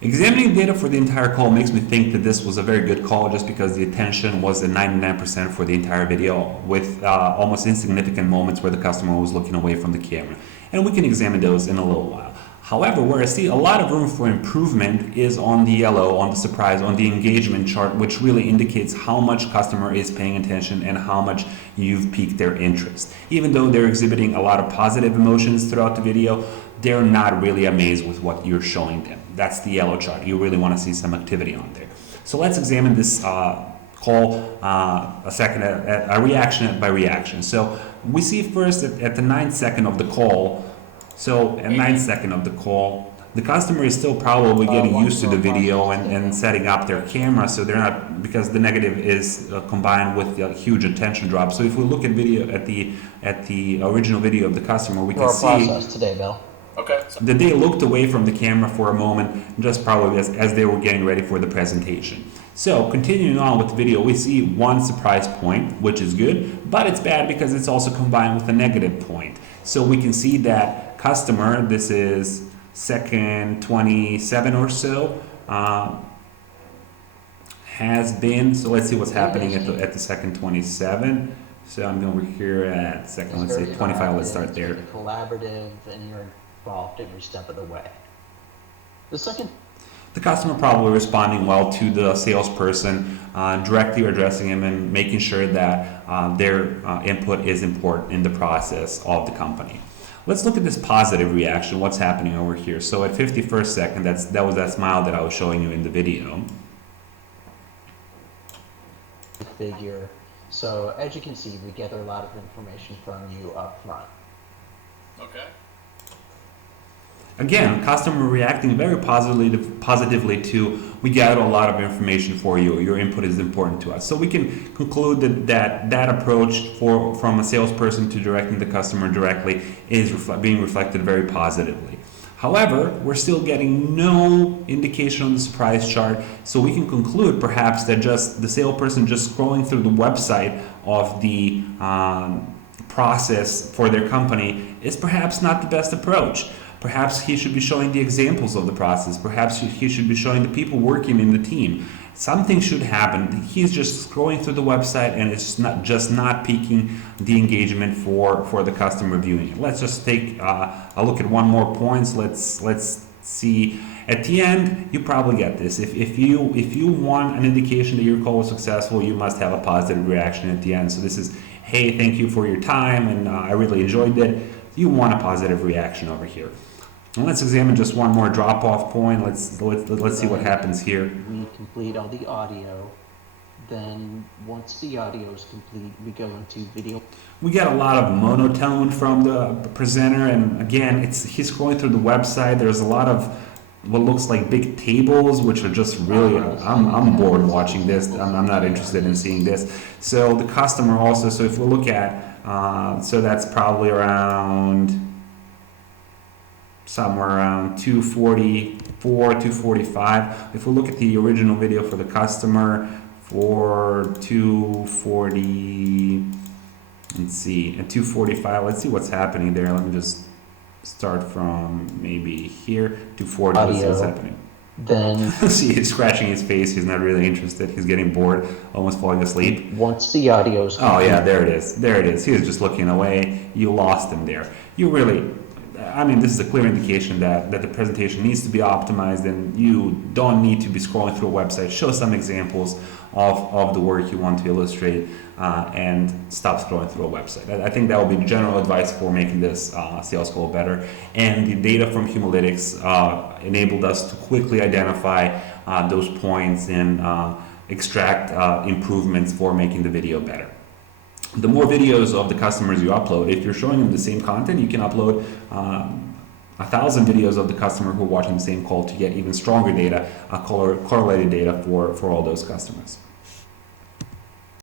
Examining data for the entire call makes me think that this was a very good call just because the attention was at 99% for the entire video with almost insignificant moments where the customer was looking away from the camera. And we can examine those in a little while. However, where I see a lot of room for improvement is on the yellow, on the surprise, on the engagement chart, which really indicates how much customer is paying attention and how much you've piqued their interest. Even though they're exhibiting a lot of positive emotions throughout the video, they're not really amazed with what you're showing them. That's the yellow chart. You really want to see some activity on there. So let's examine this call a reaction by reaction. So we see first at the 9th second of the call, so at 9th second of the call, the customer is still probably getting used to the video and setting up their camera, so they're not, because the negative is combined with the huge attention drop. So if we look at video at the original video of the customer, we can see process today, Bill. Okay. that they looked away from the camera for a moment, just probably as they were getting ready for the presentation. So continuing on with the video, we see one surprise point, which is good, but it's bad because it's also combined with a negative point. So we can see that customer, this is second 27 or so, has been, so let's see what's happening at the second 27. So I'm over here at second, let's say 25, let's start there. Collaborative, and you're involved every step of the way. The customer probably responding well to the salesperson, directly addressing him and making sure that their input is important in the process of the company. Let's look at this positive reaction, what's happening over here. So at 51st second, that was that smile that I was showing you in the video. Figure. So as you can see, we gather a lot of information from you up front. Okay. Again, customer reacting very positively to, we gather a lot of information for you, your input is important to us. So we can conclude that approach from a salesperson to directing the customer directly is being reflected very positively. However, we're still getting no indication on the surprise chart, so we can conclude perhaps that just the salesperson just scrolling through the website of the process for their company is perhaps not the best approach. Perhaps he should be showing the examples of the process. Perhaps he should be showing the people working in the team. Something should happen. He's just scrolling through the website and it's not piquing the engagement for the customer viewing it. Let's just take a look at one more point. Let's see. At the end, you probably get this. If you want an indication that your call was successful, you must have a positive reaction at the end. So this is, hey, thank you for your time, and I really enjoyed it. You want a positive reaction over here. And let's examine just one more drop-off point. Let's see what happens here. We complete all the audio. Then once the audio is complete, we go into video. We get a lot of monotone from the presenter, and again, he's scrolling through the website. There's a lot of what looks like big tables, which are just really, I'm bored watching this. I'm not interested in seeing this. So the customer also, so if we look at, so that's probably somewhere around 244, 245. If we look at the original video for the customer for 240, let's see, at 245, let's see what's happening there. Let me just start from maybe here, 240, let's see what's happening. Then see, he's scratching his face, he's not really interested, he's getting bored, almost falling asleep. Once the audio is complete. Oh yeah, there it is, he was just looking away, you lost him there. You really, I mean, this is a clear indication that the presentation needs to be optimized and you don't need to be scrolling through a website. Show some examples of the work you want to illustrate and stop scrolling through a website. I think that will be the general advice for making this sales call better. And the data from Humalytics enabled us to quickly identify those points and extract improvements for making the video better. The more videos of the customers you upload, if you're showing them the same content, you can upload 1,000 videos of the customer who are watching the same call to get even stronger data, correlated data for all those customers.